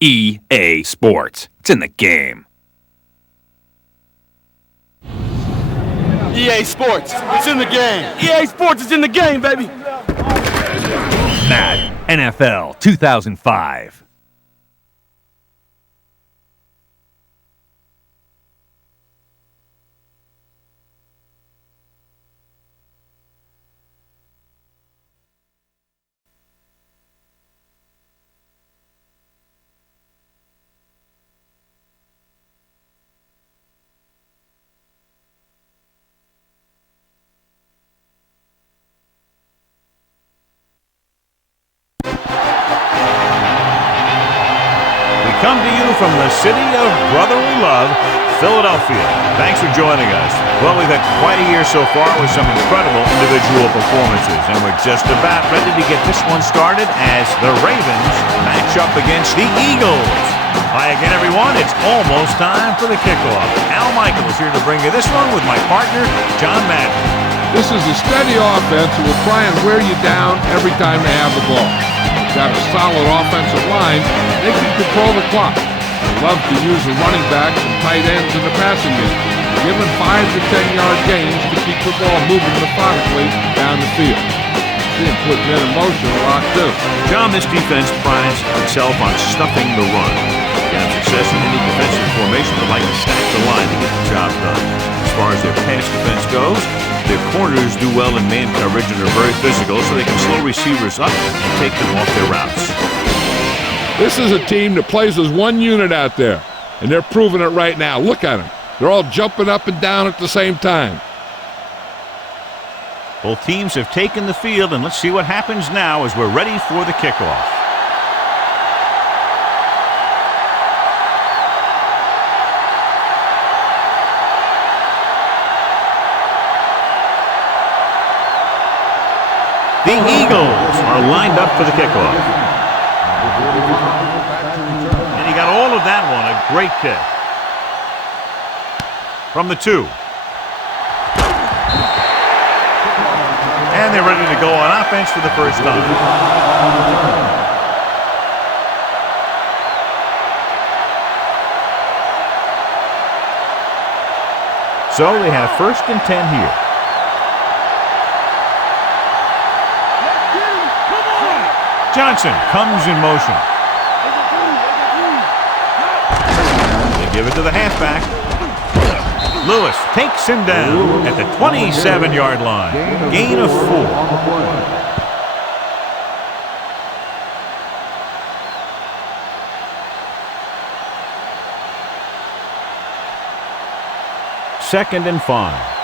EA Sports. It's in the game. EA Sports, it's in the game. EA Sports is in the game, baby. Madden NFL 2005. Come to you from the city of brotherly love, Philadelphia. Thanks for joining us. Well, we've had quite a year so far with some incredible individual performances, and we're just about ready to get this one started as the Ravens match up against the Eagles. Hi again, everyone. It's almost time for the kickoff. Al Michaels here to bring you this one with my partner, John Madden. This is a steady offense that will try and wear you down every time they have the ball. Got a solid offensive line, they can control the clock. They love to use the running backs and tight ends in the passing game, giving 5 to 10 yard gains to keep the ball moving methodically down the field. See them put men in motion a lot too. John, this defense prides itself on stuffing the run. To have success in any defensive formation, they like to stack the line to get the job done. As far as their pass defense goes, their corners do well in man coverage and are very physical, so they can slow receivers up and take them off their routes. This is a team that plays as one unit out there, and they're proving it right now. Look at them. They're all jumping up and down at the same time. Both teams have taken the field, and let's see what happens now as we're ready for the kickoff. The Eagles are lined up for the kickoff. And he got all of that one. A great kick. From the 2. And they're ready to go on offense for the first time. So they have 1st and 10 here. Johnson comes in motion. They give it to the halfback. Lewis takes him down at the 27-yard line. Gain of 4. Second and 5.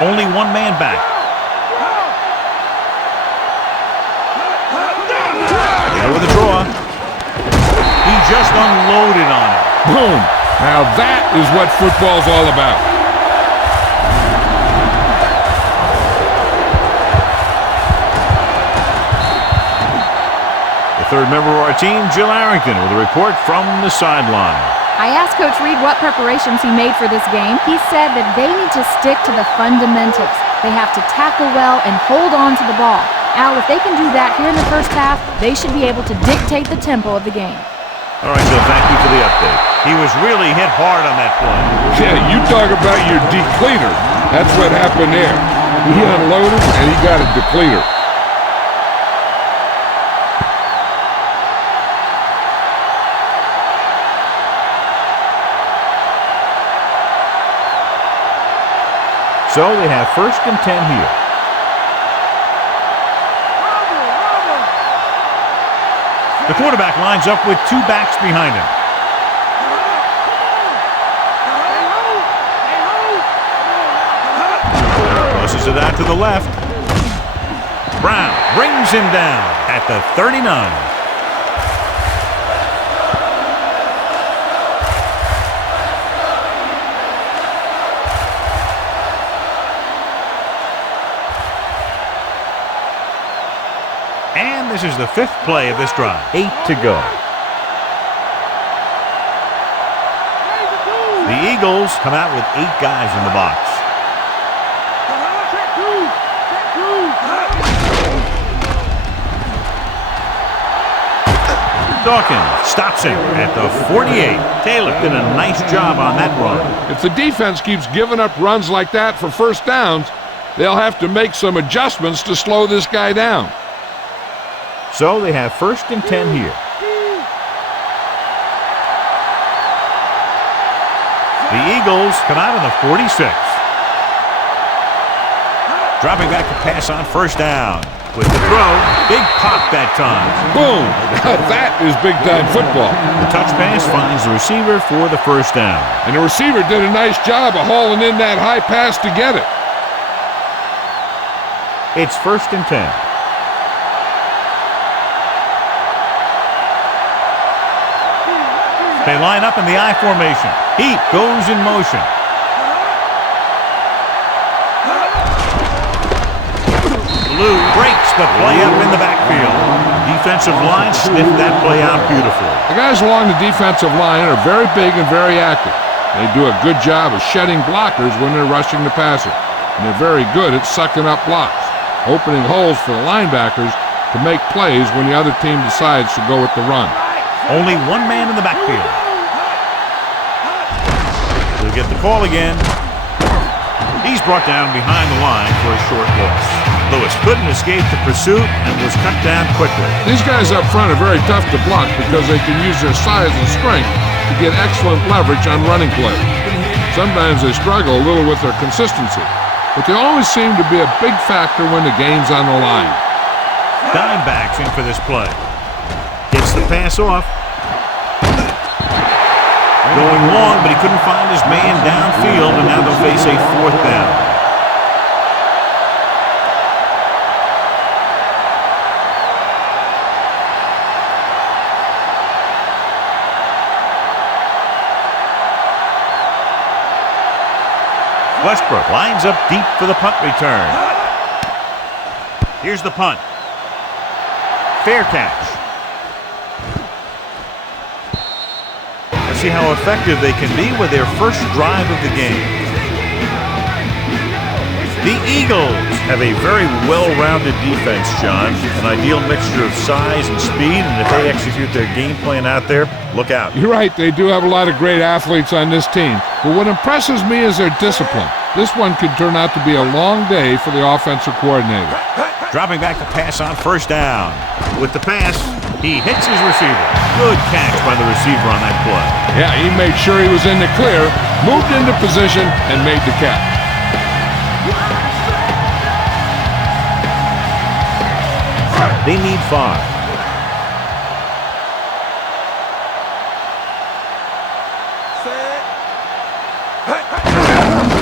Only one man back. There with a draw. He just unloaded on it. Boom. Now that is what football's all about. The third member of our team, Jill Arrington, with a report from the sideline. I asked Coach Reed what preparations he made for this game. He said that they need to stick to the fundamentals. They have to tackle well and hold on to the ball. Al, if they can do that here in the first half, they should be able to dictate the tempo of the game. All right, Jill, thank you for the update. He was really hit hard on that play. Yeah, you talk about your depleter. That's what happened there. He unloaded and he got a depleter. So they have 1st and 10 here. The quarterback lines up with 2 backs behind him. Tosses it out to the left. Brown brings him down at the 39. And this is the 5th play of this drive. 8 to go. The Eagles come out with 8 guys in the box. Dawkins stops him at the 48. Taylor did a nice job on that run. If the defense keeps giving up runs like that for first downs, they'll have to make some adjustments to slow this guy down. So they have 1st and 10 here. The Eagles come out of the 46. Dropping back to pass on 1st down. With the throw, big pop that time. Boom! That is big-time football. The touch pass finds the receiver for the 1st down. And the receiver did a nice job of hauling in that high pass to get it. It's 1st and 10. They line up in the I formation. Heat goes in motion. Blue breaks the play up in the backfield. Defensive line sniffed that play out beautifully. The guys along the defensive line are very big and very active. They do a good job of shedding blockers when they're rushing the passer. And they're very good at sucking up blocks, opening holes for the linebackers to make plays when the other team decides to go with the run. Only one man in the backfield. We'll get the call again. He's brought down behind the line for a short loss. Lewis couldn't escape the pursuit and was cut down quickly. These guys up front are very tough to block because they can use their size and strength to get excellent leverage on running plays. Sometimes they struggle a little with their consistency, but they always seem to be a big factor when the game's on the line. Dimebacks in for this play. Gets the pass off. Going long, but he couldn't find his man downfield, and now they'll face a 4th down. Westbrook lines up deep for the punt return. Here's the punt. Fair catch. Let's see how effective they can be with their first drive of the game. The Eagles have a very well-rounded defense, John. An ideal mixture of size and speed, and if they execute their game plan out there, look out. You're right, they do have a lot of great athletes on this team, but what impresses me is their discipline. This one could turn out to be a long day for the offensive coordinator. Dropping back to pass on 1st down. With the pass, he hits his receiver. Good catch by the receiver on that play. Yeah, he made sure he was in the clear, moved into position, and made the catch. They need 5.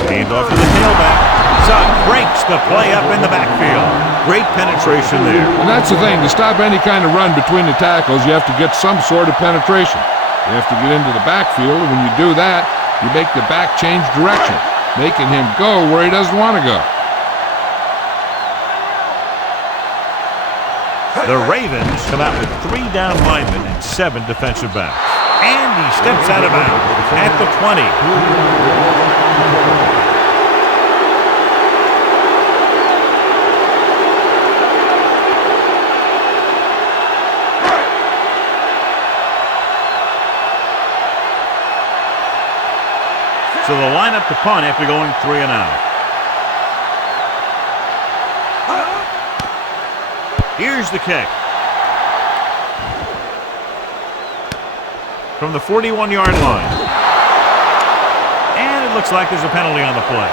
Hand off to the tailback. Sugg breaks the play up in the backfield. Great penetration there. And that's the thing. To stop any kind of run between the tackles, you have to get some sort of penetration. You have to get into the backfield, and when you do that, you make the back change direction, making him go where he doesn't want to go. The Ravens come out with 3 down linemen and 7 defensive backs. And he steps out of bounds at the 20. So they'll line up to punt after going 3 and out. Here's the kick. From the 41-yard line. And it looks like there's a penalty on the play.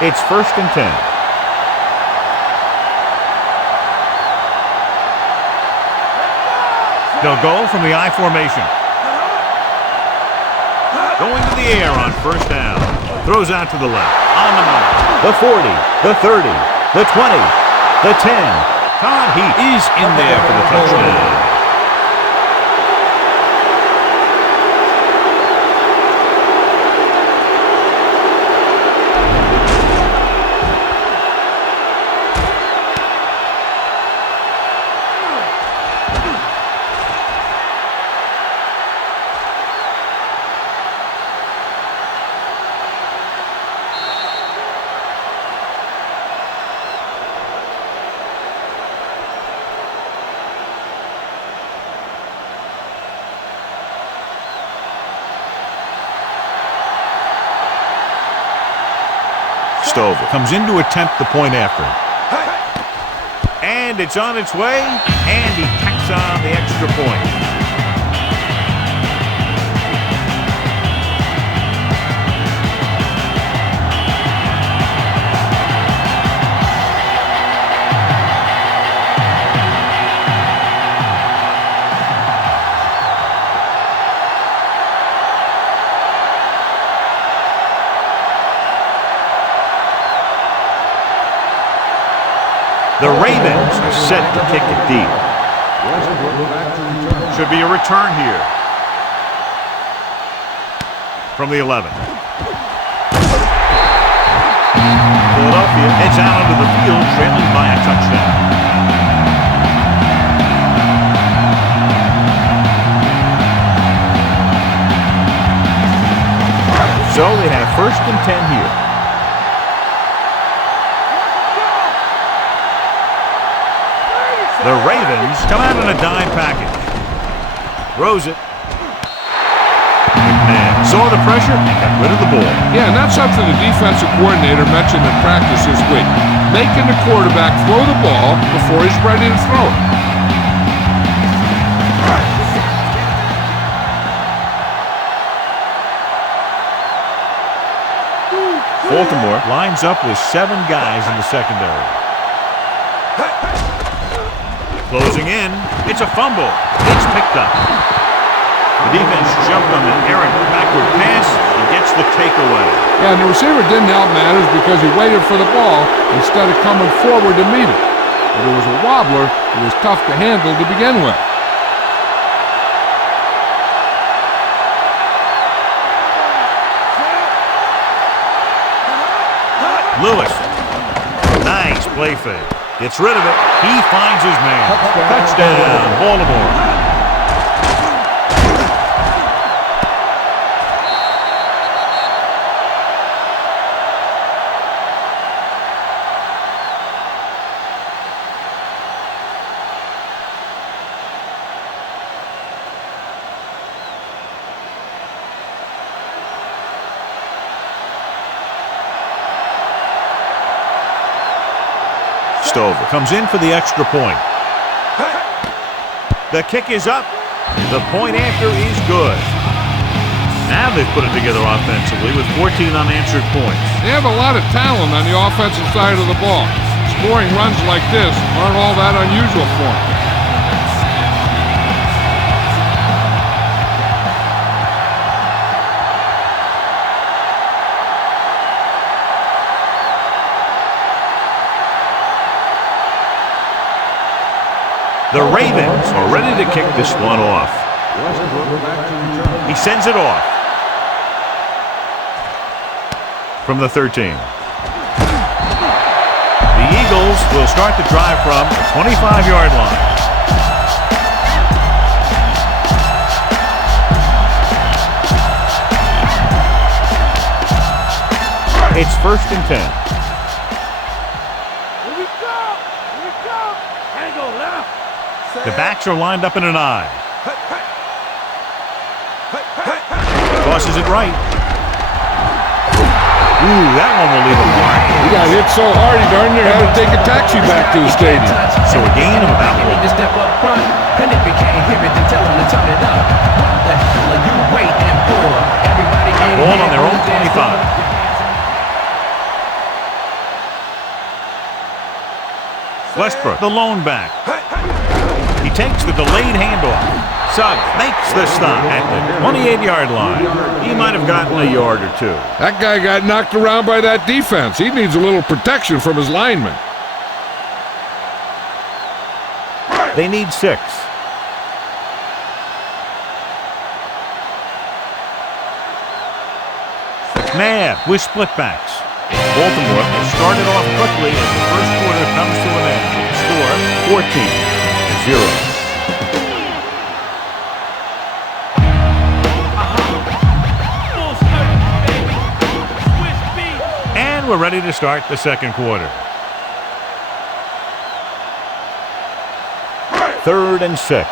It's 1st and 10. They'll go from the I formation. Going to the air on 1st down. Throws out to the left. On the mark. The 40, the 30, the 20, the 10. Todd Heath is in there for the touchdown. Stover comes in to attempt the point after. And it's on its way, and he tacks on the extra point. The Ravens are set to kick it deep. Should be a return here. From the 11. Philadelphia heads out onto the field, trailing by a touchdown. So they have 1st and 10 here. The Ravens come out in a dime package. Throws it. McMahon saw the pressure and got rid of the ball. Yeah, and that's something the defensive coordinator mentioned in practice this week. Making the quarterback throw the ball before he's ready to throw it. Baltimore lines up with 7 guys in the secondary. Closing in, it's a fumble. It's picked up. The defense jumped on an errant backward pass and gets the takeaway. Yeah, and the receiver didn't help matters because he waited for the ball instead of coming forward to meet it. But it was a wobbler that was tough to handle to begin with. Lewis. Nice play fake. Gets rid of it. He finds his man. Touchdown, Baltimore. Stover comes in for the extra point. The kick is up. The point after is good. Now they've put it together offensively with 14 unanswered points. They have a lot of talent on the offensive side of the ball. Scoring runs like this aren't all that unusual for them. The Ravens are ready to kick this one off. He sends it off. From the 13. The Eagles will start the drive from the 25-yard line. It's 1st and 10. The backs are lined up in an I. Tosses it right. Ooh, that one will leave a mark. He got hit so hard he darn near had to take a taxi back to the stadium. So a gain of about 1. Step up front, and if you can't hear it, then tell him to turn it up. What the hell are you waiting for? Everybody Ball on their own 25. Westbrook, the lone back. He takes the delayed handoff. Suggs makes the stop at the 28-yard line. He might have gotten a yard or 2. That guy got knocked around by that defense. He needs a little protection from his linemen. They need 6. McNabb with splitbacks. Baltimore has started off quickly as the first quarter comes to an end. With the score 14-0. And we're ready to start the second quarter. 3rd and 6.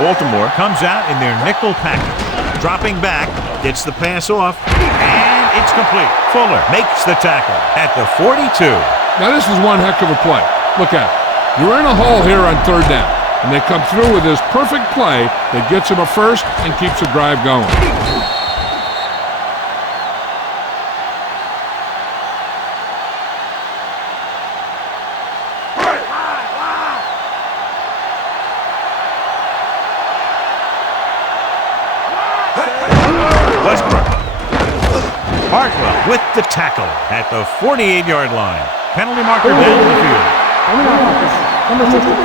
Baltimore comes out in their nickel package. Dropping back, gets the pass off, and it's complete. Fuller makes the tackle at the 42. Now this is one heck of a play. Look at it. You're in a hole here on third down, and they come through with this perfect play that gets them a first and keeps the drive going. Hartwell with the tackle at the 48-yard line. Penalty marker down the field.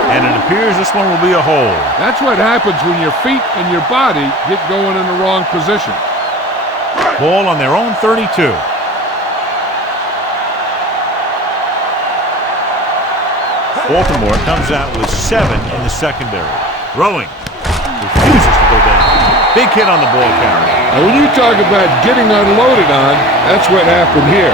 And it appears this one will be a hold. That's what happens when your feet and your body get going in the wrong position. Ball on their own 32. Baltimore comes out with 7 in the secondary. Throwing. Refuses to go down. Big hit on the ball carrier. Now when you talk about getting unloaded on, that's what happened here.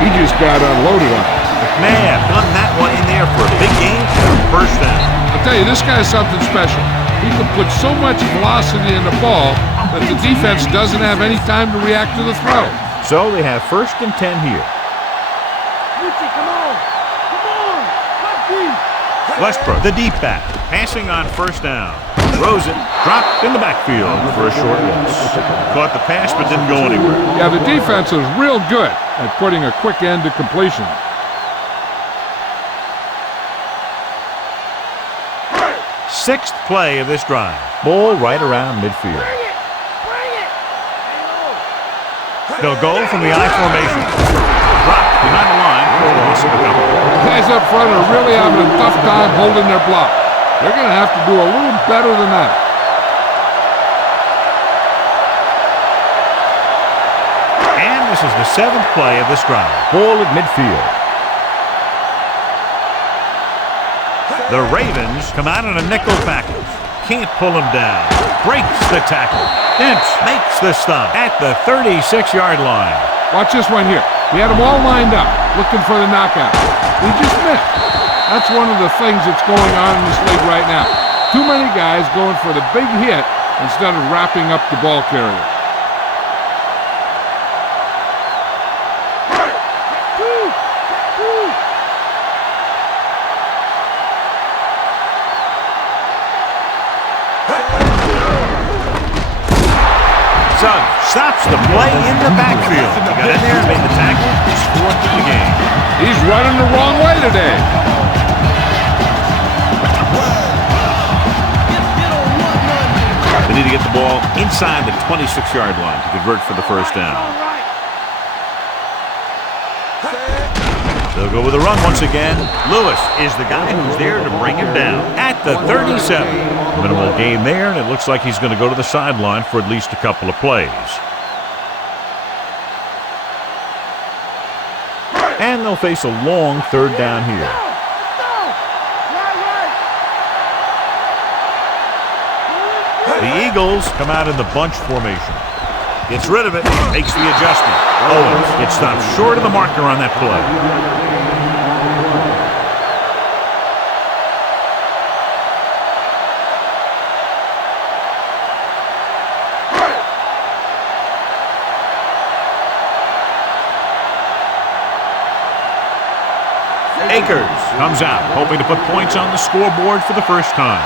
He just got unloaded on. McMahon done that one in there for a big game for a first down. I'll tell you, this guy's something special. He can put so much velocity in the ball that the defense doesn't have any time to react to the throw. So they have 1st and 10 here. Westbrook, the deep back, passing on 1st down. Throws it, dropped in the backfield for a short loss. Caught the pass but didn't go anywhere. Yeah, the defense is real good at putting a quick end to completion. Sixth play of this drive. Ball right around midfield. They'll go from the I formation. Dropped behind the line for a loss of a couple. The guys up front are really having a tough time holding their block. They're going to have to do a little better than that. And this is the 7th play of this drive. Ball at midfield. The Ravens come out in a nickel package. Can't pull him down. Breaks the tackle. Dents makes the stop at the 36-yard line. Watch this one here. We had them all lined up, looking for the knockout. We just missed. That's one of the things that's going on in this league right now. Too many guys going for the big hit instead of wrapping up the ball carrier. Suggs stops the play in the backfield. He got in there and made the tackle. He's 4th in the game. He's running the wrong way today. They need to get the ball inside the 26-yard line to convert for the first down. They'll go with a run once again. Lewis is the guy who's there to bring him down at the 37. Minimal gain there, and it looks like he's going to go to the sideline for at least a couple of plays. And they'll face a long 3rd down here. The Eagles come out in the bunch formation. Gets rid of it, makes the adjustment. Owens gets stopped short of the marker on that play. Akers comes out, hoping to put points on the scoreboard for the first time.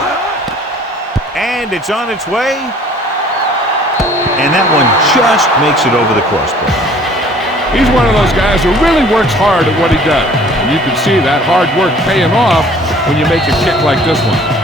And it's on its way. And that one just makes it over the crossbar. He's one of those guys who really works hard at what he does. And you can see that hard work paying off when you make a kick like this one.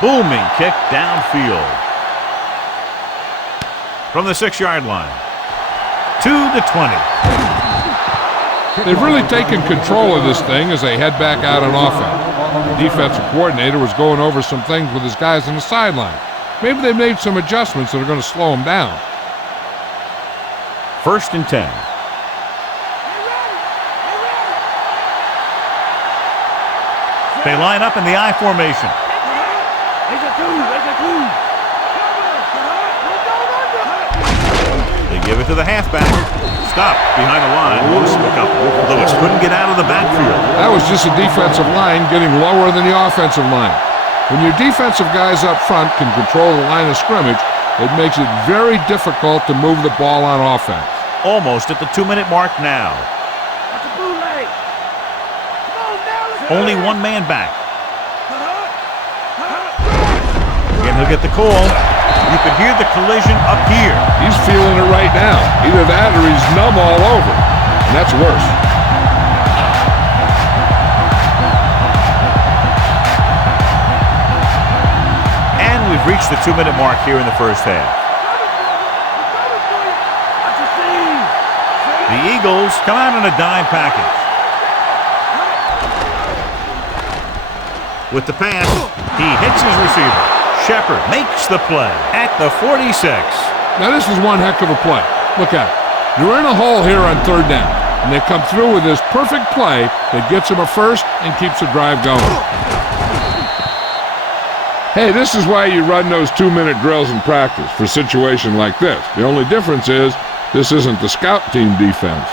Booming kick downfield. From the 6-yard line. To the 20. They've really taken control of this thing as they head back out on offense. The defensive coordinator was going over some things with his guys on the sideline. Maybe they made some adjustments that are going to slow them down. 1st and 10. They line up in the I formation. They give it to the halfback. Stop behind the line. Lewis couldn't get out of the backfield. That was just a defensive line getting lower than the offensive line. When your defensive guys up front can control the line of scrimmage, it makes it very difficult to move the ball on offense. Almost at the 2-minute mark now. Only one man back. And he'll get the call. You could hear the collision up here. He's feeling it right now. Either that or he's numb all over. And that's worse. And we've reached the 2-minute mark here in the first half. The Eagles come out in a dime package. With the pass, he hits his receiver. Shepard makes the play at the 46. Now this is one heck of a play. Look at it. You're in a hole here on 3rd down, and they come through with this perfect play that gets them a first and keeps the drive going. Hey, this is why you run those 2-minute drills in practice for a situation like this. The only difference is this isn't the scout team defense.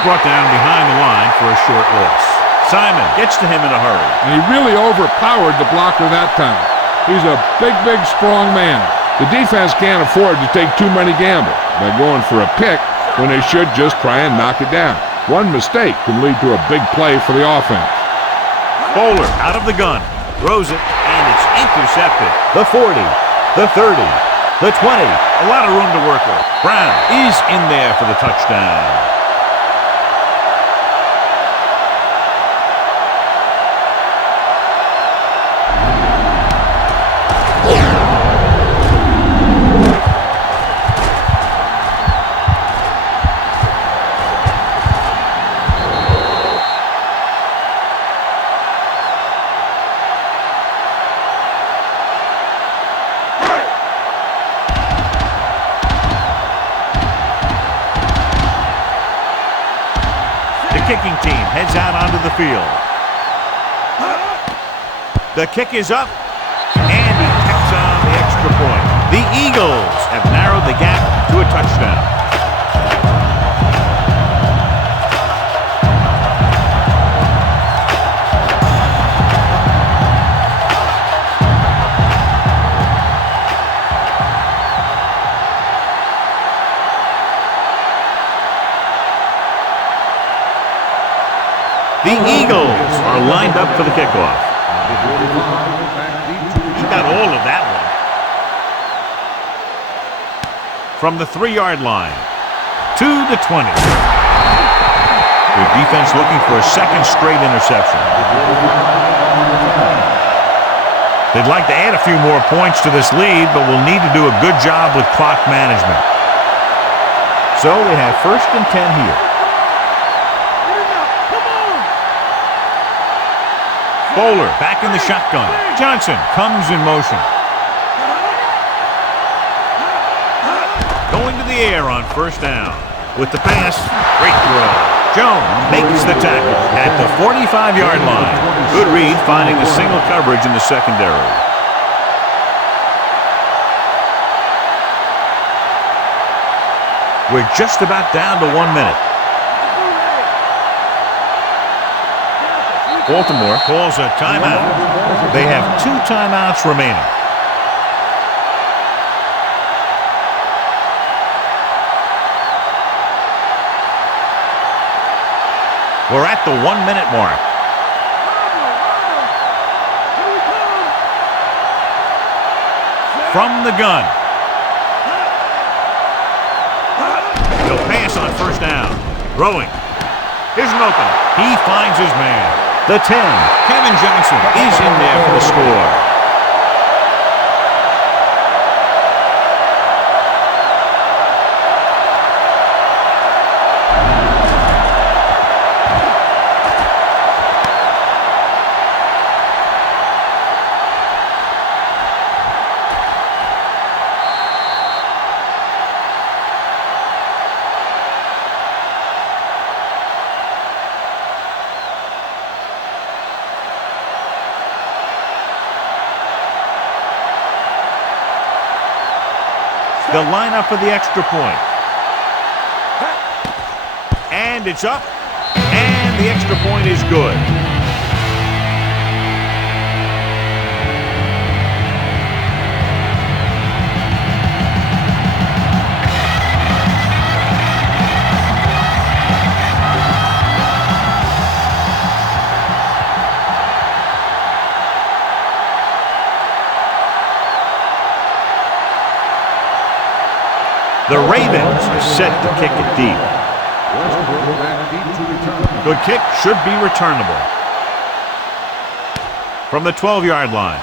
Brought down behind the line for a short loss. Simon gets to him in a hurry. And he really overpowered the blocker that time. He's a big, strong man. The defense can't afford to take too many gambles by going for a pick when they should just try and knock it down. One mistake can lead to a big play for the offense. Bowler out of the gun. Throws it, and it's intercepted. The 40, the 30, the 20. A lot of room to work with. Brown is in there for the touchdown. Kicking team heads out onto the field. The kick is up, and he kicks on the extra point. The Eagles have narrowed the gap to a touchdown. The Eagles are lined up for the kickoff. He got all of that one. From the 3-yard line to the 20. The defense looking for a second straight interception. They'd like to add a few more points to this lead, but will need to do a good job with clock management. So they have 1st and 10 here. Bowler back in the shotgun. Johnson comes in motion. Going to the air on 1st down. With the pass, great throw. Jones makes the tackle at the 45-yard line. Good read finding the single coverage in the secondary. We're just about down to 1 minute. Baltimore calls a timeout. They have 2 timeouts remaining. We're at the 1-minute mark. From the gun. He'll pass on 1st down. Throwing. Here's an opening. He finds his man. The 10, Kevin Johnson, is in there for the score. They'll line up for the extra point. And it's up. And the extra point is good. The Ravens are set to kick it deep. Good kick, should be returnable. From the 12-yard line.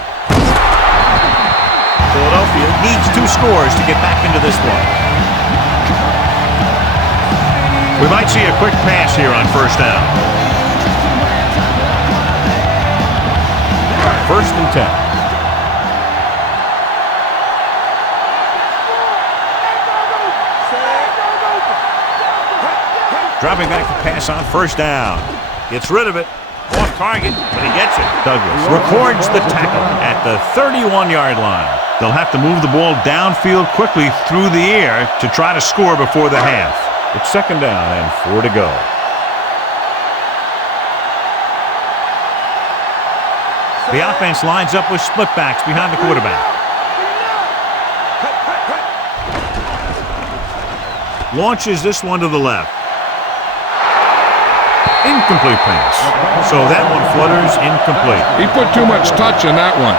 Philadelphia needs 2 scores to get back into this one. We might see a quick pass here on first down. 1st and 10. Dropping back to pass on first down. Gets rid of it. Off target, but he gets it. Douglas records the tackle at the 31-yard line. They'll have to move the ball downfield quickly through the air to try to score before the half. It's 2nd down and 4 to go. The offense lines up with split backs behind the quarterback. Launches this one to the left. Incomplete pass. So that one flutters incomplete. He put too much touch on that one.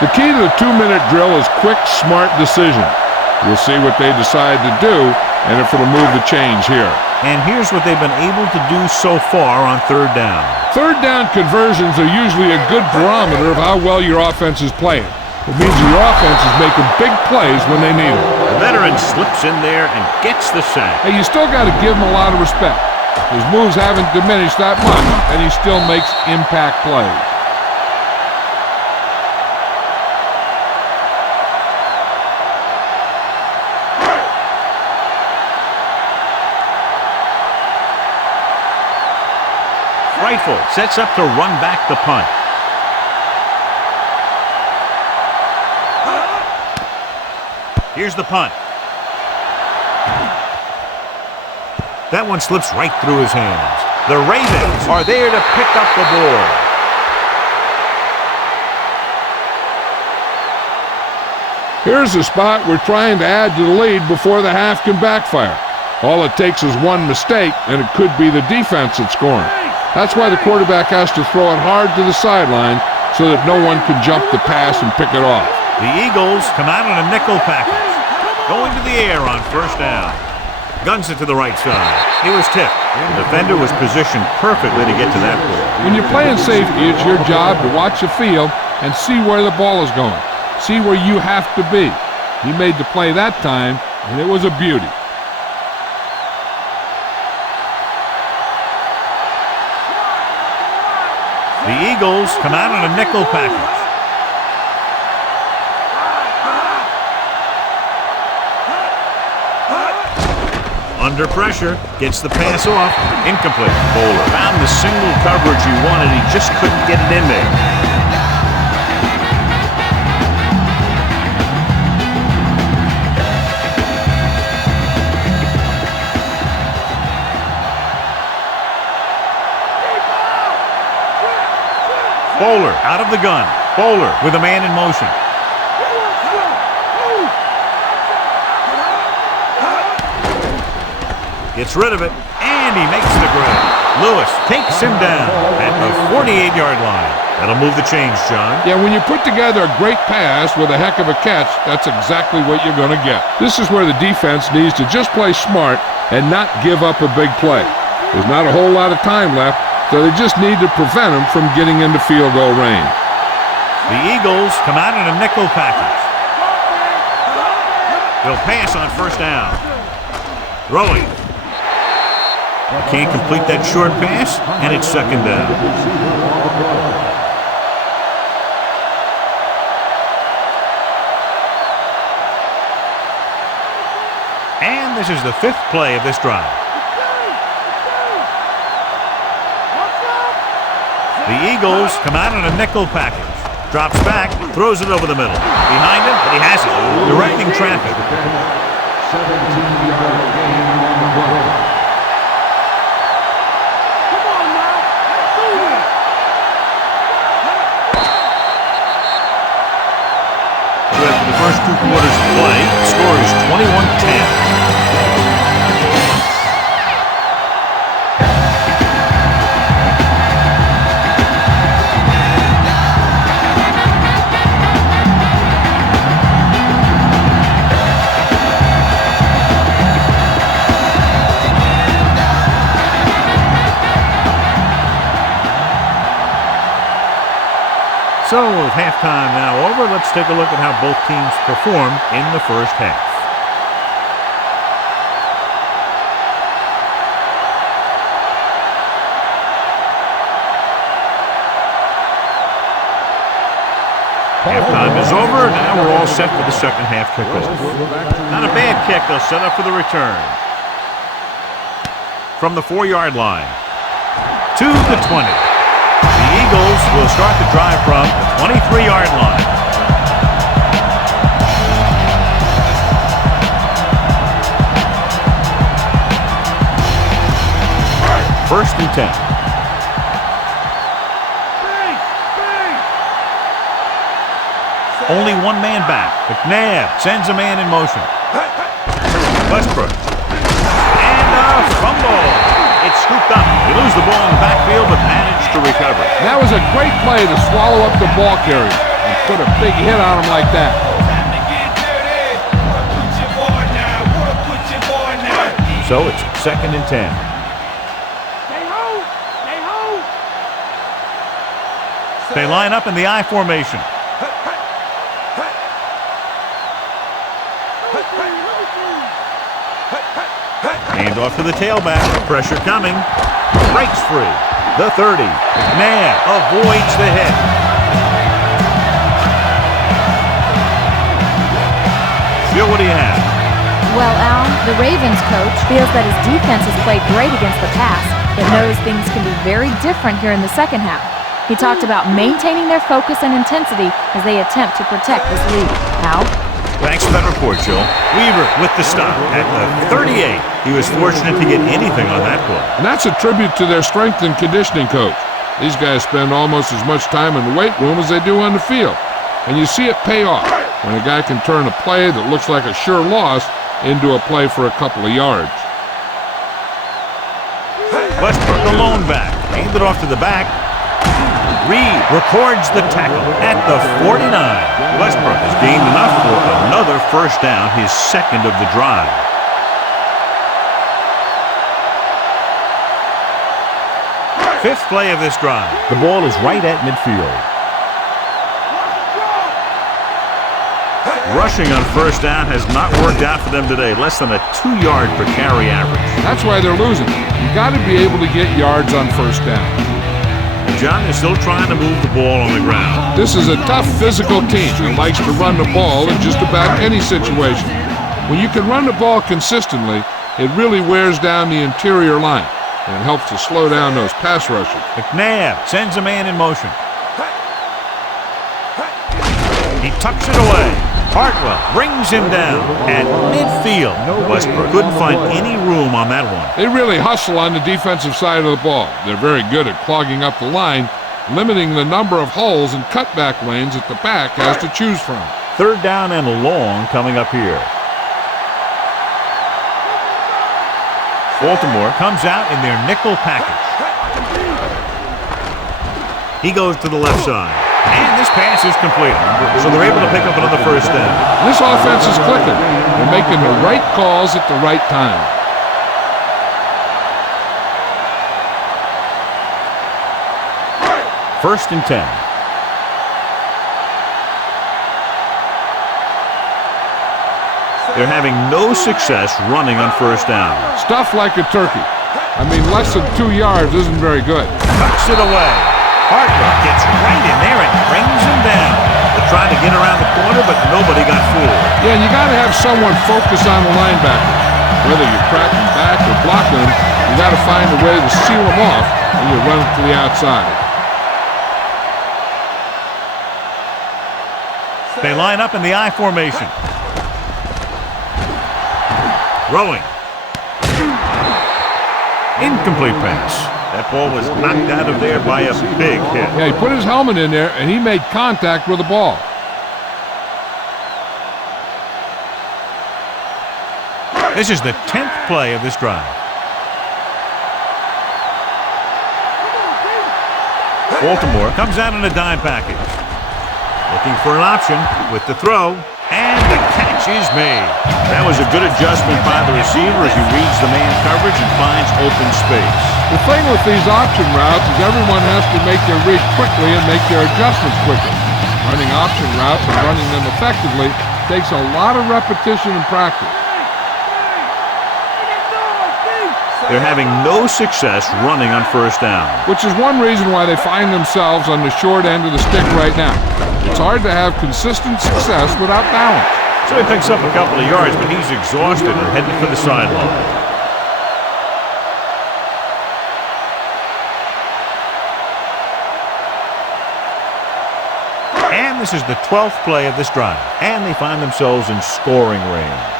The key to the 2-minute drill is quick, smart decision. We'll see what they decide to do and if it'll move the change here. And here's what they've been able to do so far on 3rd down. 3rd down conversions are usually a good barometer of how well your offense is playing. It means your offense is making big plays when they need it. The veteran slips in there and gets the sack. Hey, you still got to give him a lot of respect. His moves haven't diminished that much, and he still makes impact plays. Rifle sets up to run back the punt. Here's the punt. That one slips right through his hands. The Ravens are there to pick up the ball. Here's a spot we're trying to add to the lead before the half can backfire. All it takes is one mistake, and it could be the defense that's scoring. That's why the quarterback has to throw it hard to the sideline so that no one can jump the pass and pick it off. The Eagles come out on a nickel package. Going to the air on first down. Guns it to the right side. It was tipped. The defender was positioned perfectly to get to that ball. When you're playing safety, it's your job to watch the field and see where the ball is going. See where you have to be. He made the play that time, and it was a beauty. The Eagles come out on a nickel package. Under pressure, gets the pass off, incomplete. Bowler found the single coverage he wanted, he just couldn't get it in there. Bowler out of the gun. Bowler with a man in motion. Gets rid of it, and he makes the grab. Lewis takes him down at the 48-yard line. That'll move the change, John. Yeah, when you put together a great pass with a heck of a catch, that's exactly what you're going to get. This is where the defense needs to just play smart and not give up a big play. There's not a whole lot of time left, so they just need to prevent them from getting into field goal range. The Eagles come out in a nickel package. They'll pass on first down. Throwing. Can't complete that short pass, and it's second down. And this is the 5th play of this drive. The Eagles come out on a nickel package. Drops back, throws it over the middle. Behind him, but he has it. Directing avoiding traffic. 17-yard gain on the play. Come on now. Let's do this. So after the first 2 quarters of play, the score is 21-10. So with halftime now over, let's take a look at how both teams performed in the first half. Halftime is over. Now we're all set for the second half kickoff. Not a bad kick. They'll set up for the return. From the 4-yard line to the 20. The Eagles will start the drive from the 23-yard line. First and 10. Only one man back. McNabb sends a man in motion. Westbrook. And a fumble. It's scooped up. They lose the ball in the backfield, but managed to recover. That was a great play to swallow up the ball carrier and put a big hit on him like that. So it's second and 10. Stay home. Stay home. They line up in the I formation. Hand off to the tailback. Pressure coming. Breaks free. The 30. McNabb avoids the hit. Feel what do you have? Well, Al, the Ravens coach feels that his defense has played great against the pass, but knows things can be very different here in the second half. He talked about maintaining their focus and intensity as they attempt to protect this lead. Al? Thanks for that report, Joe. Weaver with the stop at the 38. He was fortunate to get anything on that play. And that's a tribute to their strength and conditioning coach. These guys spend almost as much time in the weight room as they do on the field. And you see it pay off when a guy can turn a play that looks like a sure loss into a play for a couple of yards. Westbrook alone back. Hand it off to the back. Reed records the tackle at the 49. Westbrook has gained enough for another first down, his second of the drive. Fifth play of this drive. The ball is right at midfield. Rushing on first down has not worked out for them today. Less than a 2-yard per carry average. That's why they're losing. You got to be able to get yards on first down. John is still trying to move the ball on the ground. This is a tough physical team that likes to run the ball in just about any situation. When you can run the ball consistently, it really wears down the interior line and helps to slow down those pass rushers. McNabb sends a man in motion. He tucks it away. Hartwell brings him down at midfield. Westbrook couldn't find any room on that one. They really hustle on the defensive side of the ball. They're very good at clogging up the line, limiting the number of holes and cutback lanes that the back has to choose from. Third down and long coming up here. Baltimore comes out in their nickel package. He goes to the left side. And this pass is completed. So they're able to pick up another first down. This offense is clicking. They're making the right calls at the right time. First and 10. They're having no success running on first down. Stuff like a turkey. I mean, less than 2 yards isn't very good. Cuts it away. Hartwell gets right in there and brings him down. They tried to get around the corner, but nobody got fooled. Yeah, and you got to have someone focus on the linebacker. Whether you're cracking back or blocking him, you got to find a way to seal him off when you run it to the outside. They line up in the I formation. Throwing. Incomplete pass. That ball was knocked out of there by a big hit. Yeah, he put his helmet in there, and he made contact with the ball. This is the 10th play of this drive. Baltimore comes out in a dime package. Looking for an option with the throw, and the catch is made. That was a good adjustment by the receiver as he reads the man coverage and finds open space. The thing with these option routes is everyone has to make their read quickly and make their adjustments quickly. Running option routes and running them effectively takes a lot of repetition and practice. They're having no success running on first down. Which is one reason why they find themselves on the short end of the stick right now. It's hard to have consistent success without balance. So he picks up a couple of yards, but he's exhausted and heading for the sideline. And this is the 12th play of this drive, and they find themselves in scoring range.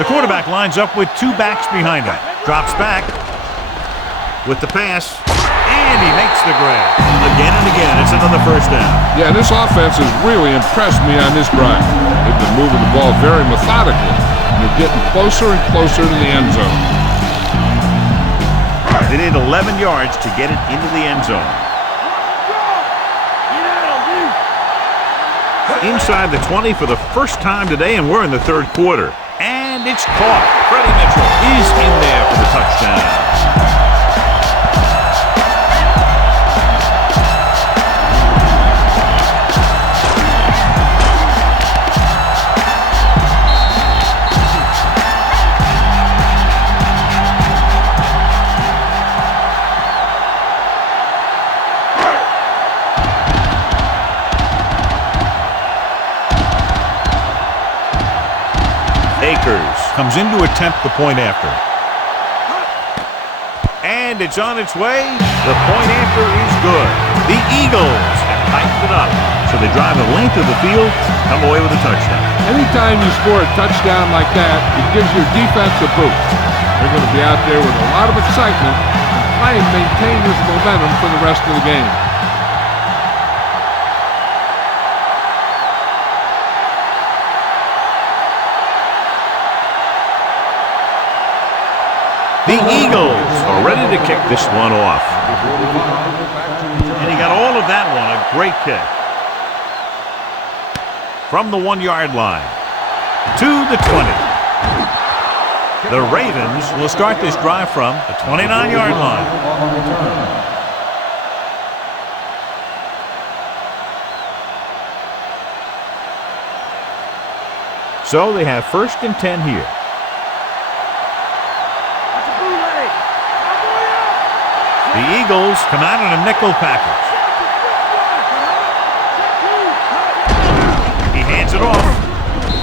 The quarterback lines up with two backs behind him. Drops back with the pass, and he makes the grab. Again and again, it's another first down. Yeah, this offense has really impressed me on this drive. They've been moving the ball very methodically, and they're getting closer and closer to the end zone. They need 11 yards to get it into the end zone. Inside the 20 for the first time today, and we're in the third quarter. And it's caught. Freddie Mitchell is in there for the touchdown. Comes in to attempt the point after. And it's on its way. The point after is good. The Eagles have tightened it up. So they drive the length of the field, come away with a touchdown. Anytime you score a touchdown like that, it gives your defense a boost. They're going to be out there with a lot of excitement and try and maintain this momentum for the rest of the game. The Eagles are ready to kick this one off. And he got all of that one, a great kick. From the 1-yard line to the 20. The Ravens will start this drive from the 29-yard line. So they have 1st and 10 here. The Eagles come out in a nickel package. He hands it off.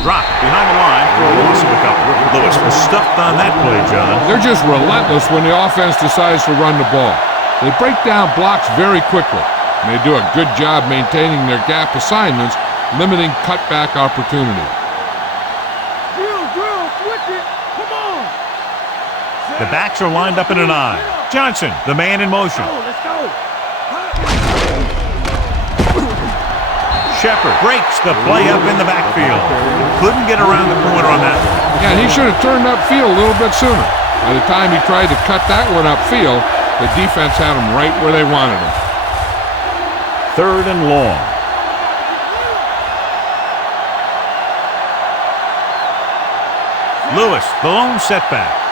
Dropped behind the line for a loss of a couple. Lewis was stuffed on that play, John. They're just relentless when the offense decides to run the ball. They break down blocks very quickly, and they do a good job maintaining their gap assignments, limiting cutback opportunity. The backs are lined up in an eye. Johnson, the man in motion. Shepard breaks the play up in the backfield. Couldn't get around the corner on that one. Yeah, he should have turned upfield a little bit sooner. By the time he tried to cut that one upfield, the defense had him right where they wanted him. 3rd and long. Lewis, the lone setback.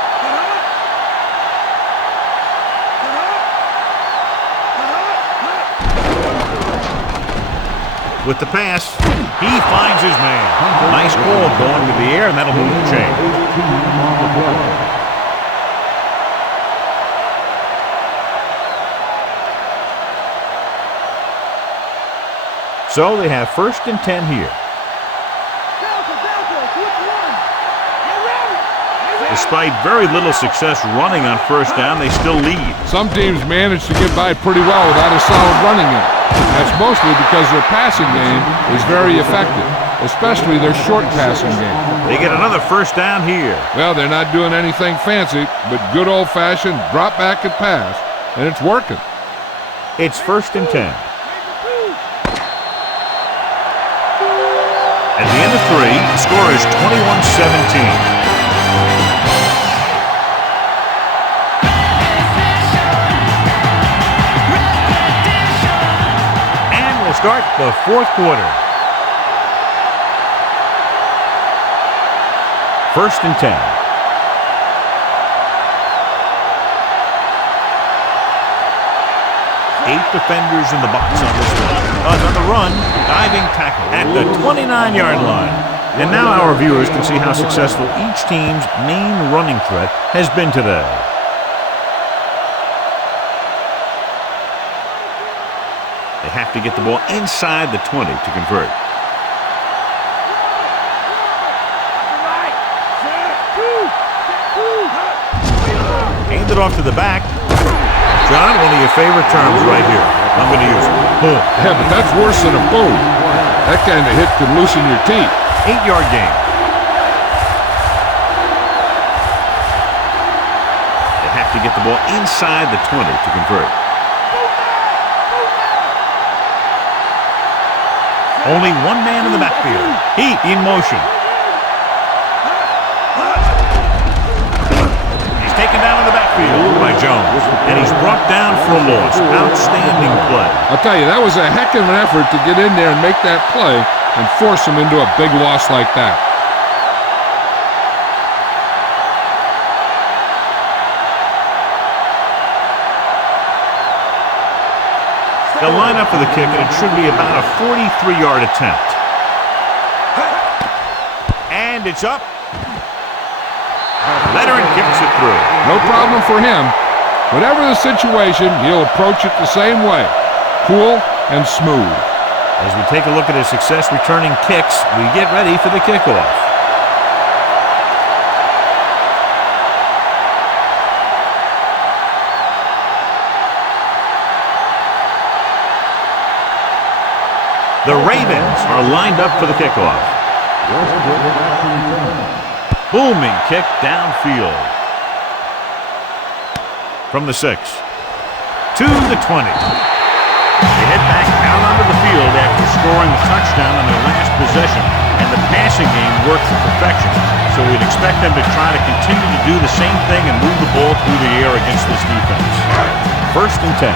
With the pass, he finds his man. Nice ball going to the air, and that'll move the chain. So they have 1st and 10 here. Despite very little success running on first down, they still lead. Some teams manage to get by pretty well without a solid running game. That's mostly because their passing game is very effective, especially their short passing game. They get another first down here. Well, they're not doing anything fancy, but good old-fashioned drop back and pass, and it's working. It's 1st and 10. At the end of 3, the score is 21-17. Start the 4th quarter. 1st and 10. Eight defenders in the box on this one. On the run, diving tackle at the 29-yard line. And now our viewers can see how successful each team's main running threat has been today. They have to get the ball inside the 20 to convert. Aimed it off to the back. John, one of your favorite terms right here. I'm going to use it. Boom. Yeah, but that's worse than a boom. That kind of hit could loosen your teeth. 8-yard gain. They have to get the ball inside the 20 to convert. Only one man in the backfield. Heat in motion. He's taken down in the backfield by Jones, and he's brought down for a loss. Outstanding play. I'll tell you, that was a heck of an effort to get in there and make that play and force him into a big loss like that. They'll line up for the kick, and it should be about a 43-yard attempt. And it's up. Leonard kicks it through. No problem for him. Whatever the situation, he'll approach it the same way. Cool and smooth. As we take a look at his success returning kicks, we get ready for the kickoff. The Ravens are lined up for the kickoff. Booming kick downfield. From the 6 to the 20. They head back out onto the field after scoring a touchdown on their last possession, and the passing game worked to perfection. So we'd expect them to try to continue to do the same thing and move the ball through the air against this defense. 1st and 10.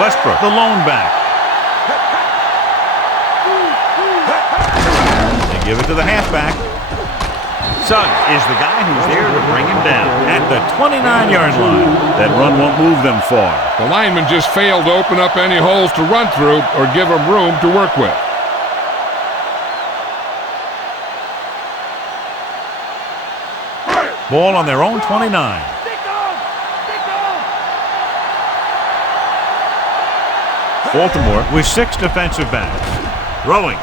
Westbrook, the lone back. They give it to the halfback. Suggs is the guy who's there to bring him down at the 29-yard line. That run won't move them far. The lineman just failed to open up any holes to run through or give him room to work with. Ball on their own 29. Baltimore with 6 defensive backs. Throwing.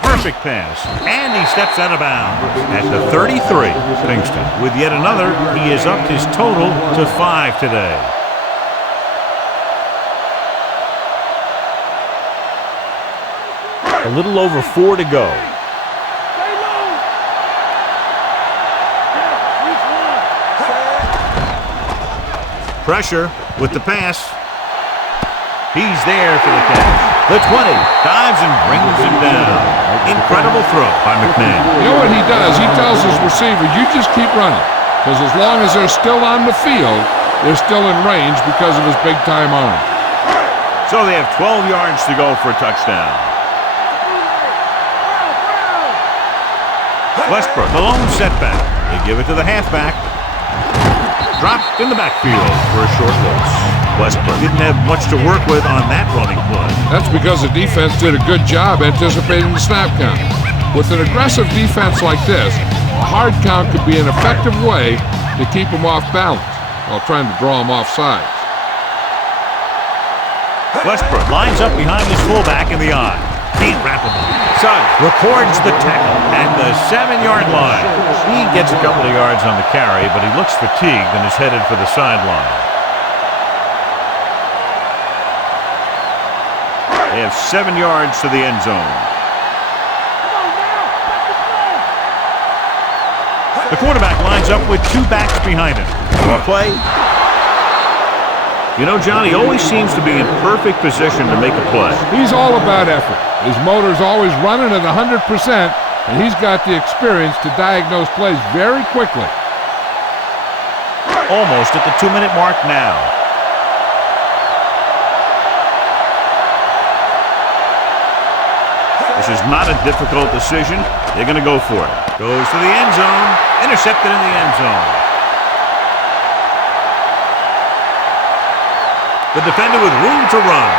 Perfect pass. And he steps out of bounds at the 33. Kingston with yet another. He has upped his total to 5 today. A little over 4 to go. Pressure with the pass. He's there for the catch. The 20 dives and brings him down. Incredible throw by McMahon. You know what he does? He tells his receiver, you just keep running. Because as long as they're still on the field, they're still in range because of his big-time arm. So they have 12 yards to go for a touchdown. Westbrook, the lone setback. They give it to the halfback. Dropped in the backfield for a short loss. Westbrook didn't have much to work with on that running play. That's because the defense did a good job anticipating the snap count. With an aggressive defense like this, a hard count could be an effective way to keep them off balance while trying to draw them off sides. Westbrook lines up behind his fullback in the eye. Can't wrap him up. Suggs records the tackle at the 7-yard line. He gets a couple of yards on the carry, but he looks fatigued and is headed for the sideline. They have 7 yards to the end zone. The quarterback lines up with 2 backs behind him. For a play. You know, John, he always seems to be in perfect position to make a play. He's all about effort. His motor's always running at 100%, and he's got the experience to diagnose plays very quickly. Almost at the 2-minute mark now. This is not a difficult decision. They're going to go for it. Goes to the end zone. Intercepted in the end zone. The defender with room to run.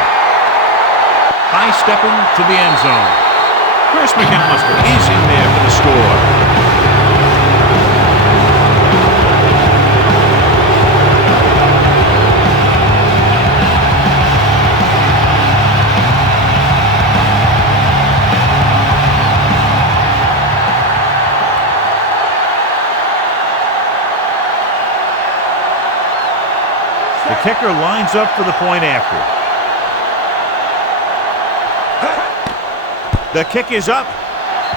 High stepping to the end zone. Chris McAllister is in there for the score. The kicker lines up for the point after. The kick is up,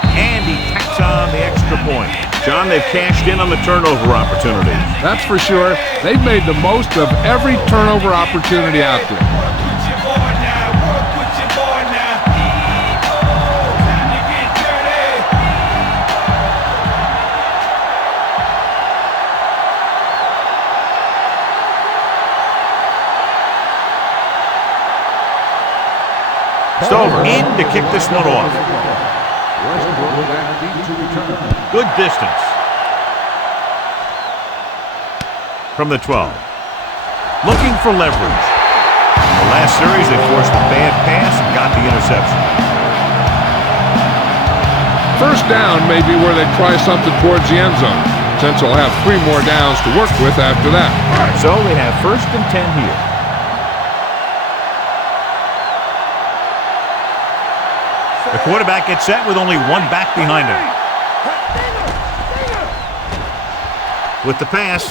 and he tacks on the extra point. John, they've cashed in on the turnover opportunity. That's for sure. They've made the most of every turnover opportunity out there. Stover in to kick this one off. Good distance. From the 12. Looking for leverage. The last series, they forced a bad pass and got the interception. First down may be where they try something towards the end zone, since they'll have 3 more downs to work with after that. So they have 1st and 10 here. The quarterback gets set with only 1 back behind him. With the pass,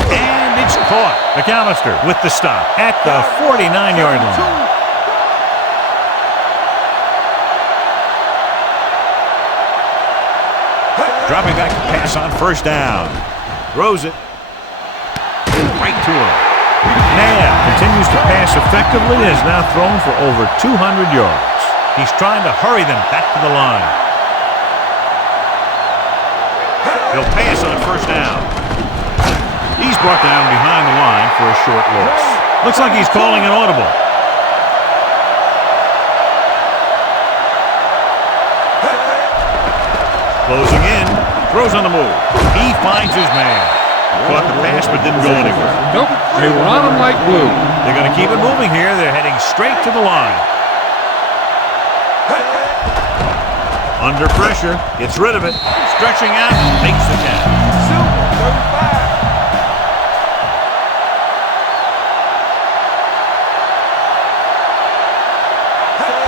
and it's caught. McAllister with the stop at the 49-yard line. Dropping back to pass on 1st down. Throws it right to him. Now continues to pass effectively and is now thrown for over 200 yards. He's trying to hurry them back to the line. He'll pass on 1st down. He's brought down behind the line for a short loss. Looks like he's calling an audible. Closing in. Throws on the move. He finds his man. Caught the pass but didn't go anywhere. Nope, they were on him like glue. They're going to keep it moving here. They're heading straight to the line. Under pressure, gets rid of it, stretching out, makes the catch.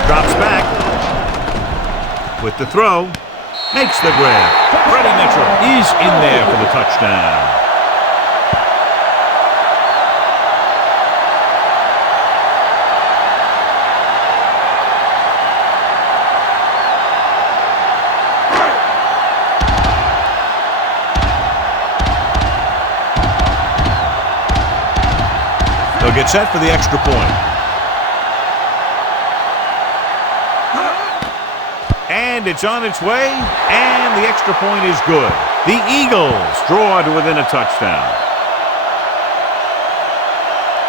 Drops back with the throw, makes the grab. Freddie Mitchell is in there for the touchdown. They'll get set for the extra point. And it's on its way, and the extra point is good. The Eagles draw to within a touchdown.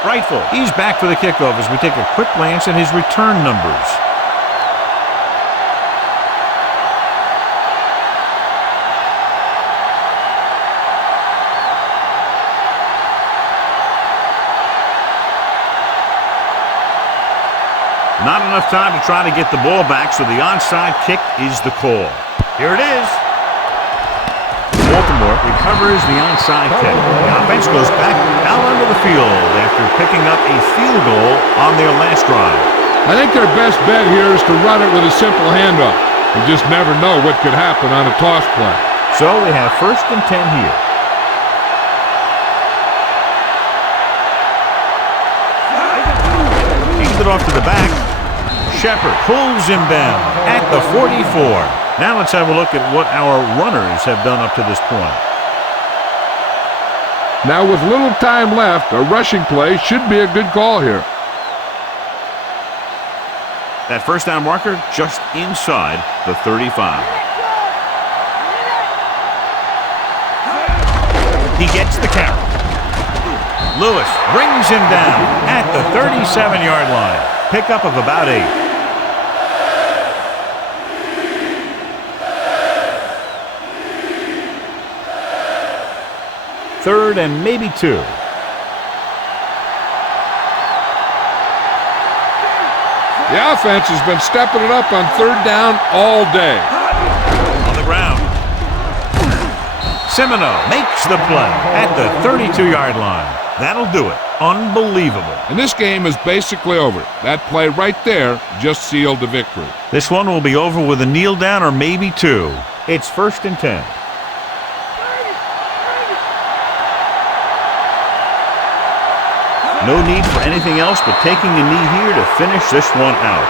Rightful. He's back for the kickoff as we take a quick glance at his return numbers. Not enough time to try to get the ball back, so the onside kick is the call. Here it is. Baltimore recovers the onside kick. The offense goes back out onto the field after picking up a field goal on their last drive. I think their best bet here is to run it with a simple handoff. You just never know what could happen on a toss play. So they have 1st and 10 here. Hands it off to the back. Shepard pulls him down at the 44. Now let's have a look at what our runners have done up to this point. Now with little time left, a rushing play should be a good call here. That first down marker just inside the 35. He gets the carry. Lewis brings him down at the 37-yard line. Pickup of about 8. Third and maybe 2. The offense has been stepping it up on third down all day. On the ground. Semino makes the play at the 32-yard line. That'll do it. Unbelievable. And this game is basically over. That play right there just sealed the victory. This one will be over with a kneel down or maybe 2. It's 1st and 10. No need for anything else but taking a knee here to finish this one out.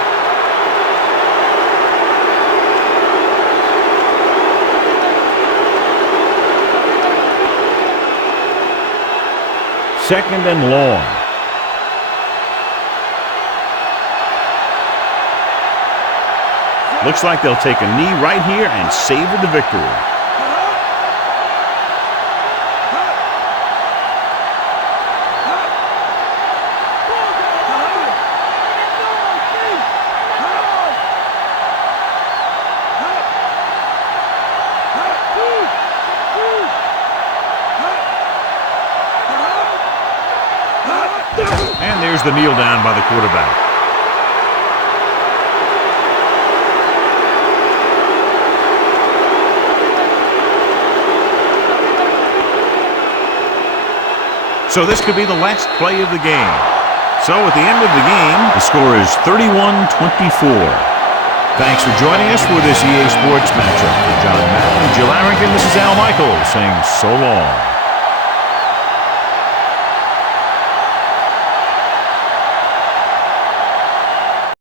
Second and long. Looks like they'll take a knee right here and savor the victory. And there's the kneel down by the quarterback. So this could be the last play of the game. So at the end of the game, the score is 31-24. Thanks for joining us for this EA Sports matchup. For John Madden and Jill Arrington, this is Al Michaels saying so long.